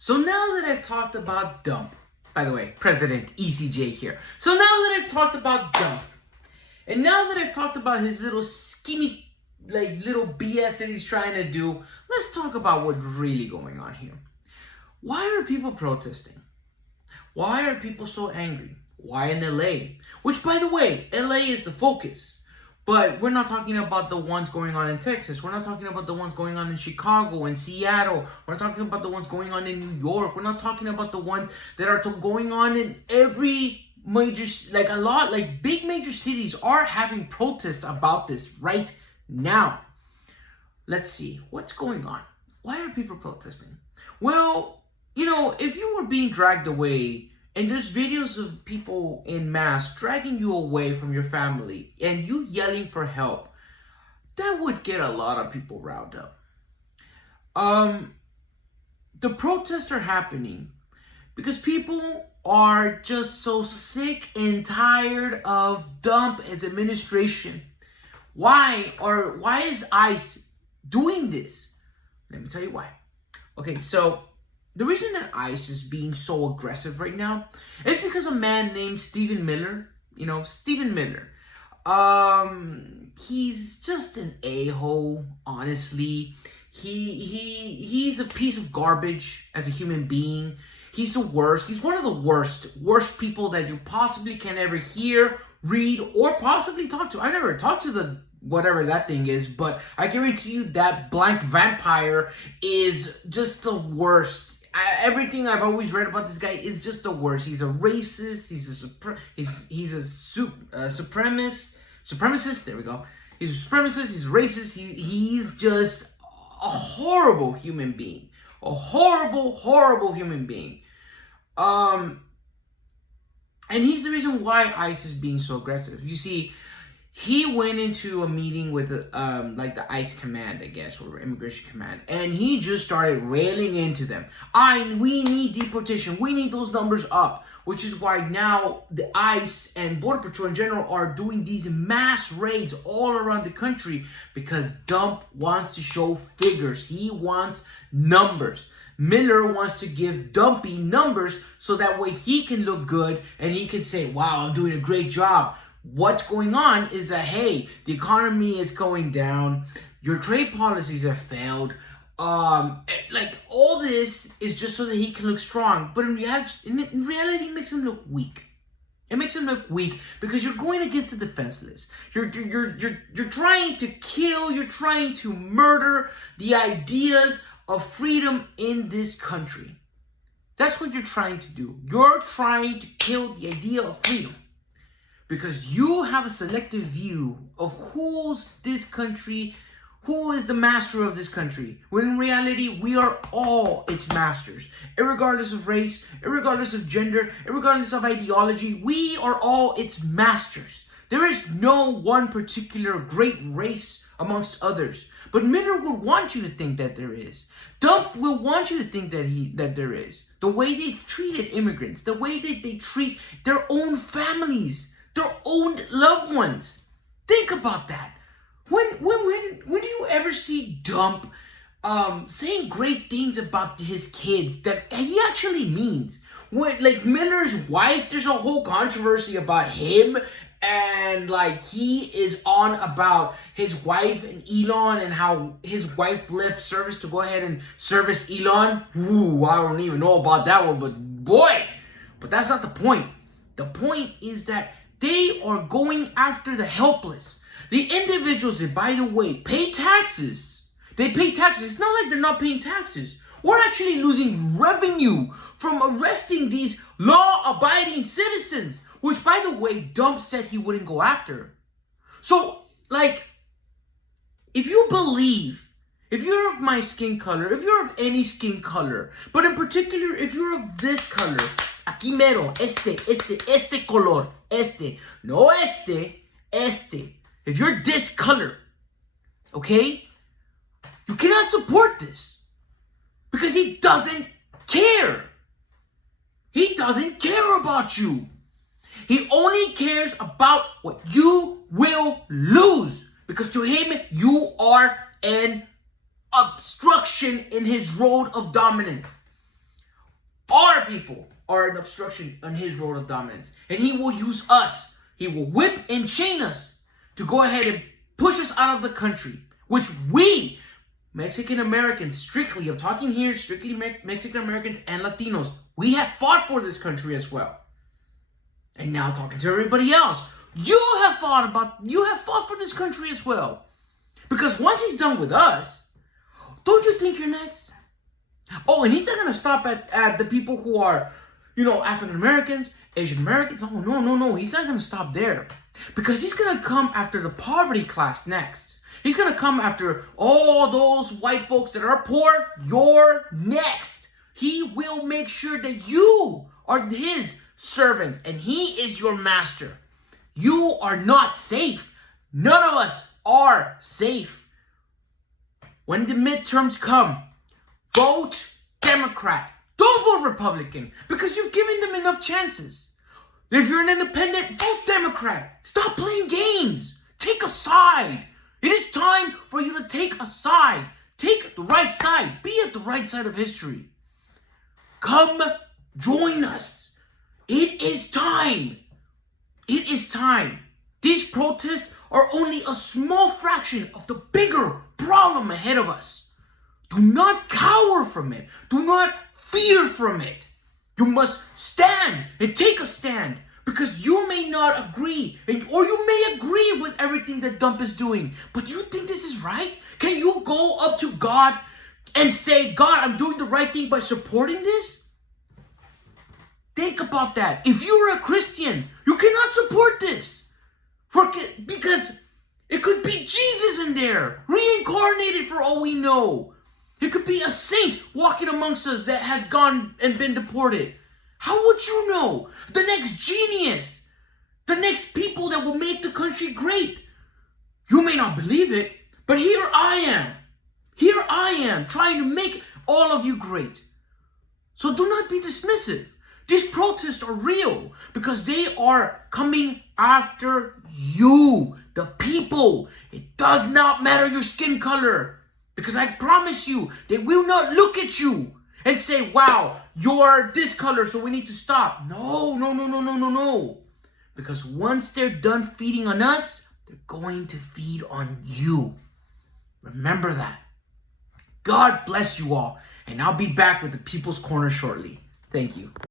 So now that I've talked about dump, by the way, President ECJ here. So now that I've talked about dump, and now that I've talked about his little schemy, little BS that he's trying to do, let's talk about what's really going on here. Why are people protesting? Why are people so angry? Why in LA? Which, by the way, LA is the focus. But we're not talking about the ones going on in Texas. We're not talking about the ones going on in Chicago and Seattle. We're not talking about the ones going on in New York. We're not talking about the ones that are going on in every major, big major cities are having protests about this right now. Let's see, what's going on? Why are people protesting? Well, if you were being dragged away, and there's videos of people in mass dragging you away from your family and you yelling for help, that would get a lot of people riled up. The protests are happening because people are just so sick and tired of Dump as administration. Why is ICE doing this? Let me tell you why. Okay, so the reason that ICE is being so aggressive right now is because a man named Stephen Miller, Stephen Miller, he's just an a-hole, honestly. He's a piece of garbage as a human being. He's the worst. He's one of the worst people that you possibly can ever hear, read, or possibly talk to. I never talked to the whatever that thing is, but I guarantee you that blank vampire is just the worst. Everything I've always read about this guy is just the worst. He's a racist. He's a supremacist. There we go. He's a supremacist. He's racist. He's just a horrible human being. A horrible human being. And he's the reason why ICE is being so aggressive. You see, he went into a meeting with the ICE command, I guess, or immigration command, and he just started railing into them. We need deportation. We need those numbers up, which is why now the ICE and Border Patrol in general are doing these mass raids all around the country because Dump wants to show figures. He wants numbers. Miller wants to give Dumpy numbers so that way he can look good and he can say, wow, I'm doing a great job. What's going on is that, hey, the economy is going down. Your trade policies have failed. All this is just so that he can look strong. But in reality, it makes him look weak. It makes him look weak because you're going against the defenseless. You're trying to kill. You're trying to murder the ideas of freedom in this country. That's what you're trying to do. You're trying to kill the idea of freedom. Because you have a selective view of who is the master of this country. When in reality, we are all its masters. Irregardless of race, irregardless of gender, irregardless of ideology, we are all its masters. There is no one particular great race amongst others. But Miller would want you to think that there is. Dump will want you to think that there is. The way they treated immigrants, the way that they treat their own families, their own loved ones. Think about that. When do you ever see Dump saying great things about his kids that he actually means? Miller's wife, there's a whole controversy about him, and he is on about his wife and Elon and how his wife left service to go ahead and service Elon. Ooh, I don't even know about that one, but that's not the point. The point is that they are going after the helpless. The individuals that, by the way, pay taxes. They pay taxes. It's not like they're not paying taxes. We're actually losing revenue from arresting these law-abiding citizens, which, by the way, Dump said he wouldn't go after. So, if you believe, if you're of my skin color, if you're of any skin color, but in particular, if you're of this color, aquí mero, este color, no este. If you're this color, okay, you cannot support this because he doesn't care. He doesn't care about you. He only cares about what you will lose because to him, you are an obstruction in his road of dominance. Our people are an obstruction on his road of dominance. And he will use us. He will whip and chain us to go ahead and push us out of the country, which we, Mexican Americans, strictly, I'm talking here strictly Mexican Americans and Latinos, we have fought for this country as well. And now talking to everybody else, you have fought for this country as well. Because once he's done with us, don't you think you're next? Oh, and he's not going to stop at the people who are, African Americans, Asian Americans. Oh, no. He's not going to stop there. Because he's going to come after the poverty class next. He's going to come after all those white folks that are poor. You're next. He will make sure that you are his servants and he is your master. You are not safe. None of us are safe. When the midterms come, vote Democrat. Don't vote Republican because you've given them enough chances. If you're an independent, vote Democrat. Stop playing games. Take a side. It is time for you to take a side. Take the right side. Be at the right side of history. Come join us. It is time. It is time. These protests are only a small fraction of the bigger problem ahead of us. Do not cower from it. Do not fear from it. You must stand and take a stand because you may not agree or you may agree with everything that Dump is doing. But do you think this is right? Can you go up to God and say, God, I'm doing the right thing by supporting this? Think about that. If you're a Christian, you cannot support this. Because it could be Jesus in there, reincarnated for all we know. It could be a saint walking amongst us that has gone and been deported. How would you know? The next genius, the next people that will make the country great. You may not believe it, but here I am. Here I am trying to make all of you great. So do not be dismissive. These protests are real because they are coming after you, the people. It does not matter your skin color. Because I promise you, they will not look at you and say, wow, you're this color, so we need to stop. No. Because once they're done feeding on us, they're going to feed on you. Remember that. God bless you all. And I'll be back with the People's Corner shortly. Thank you.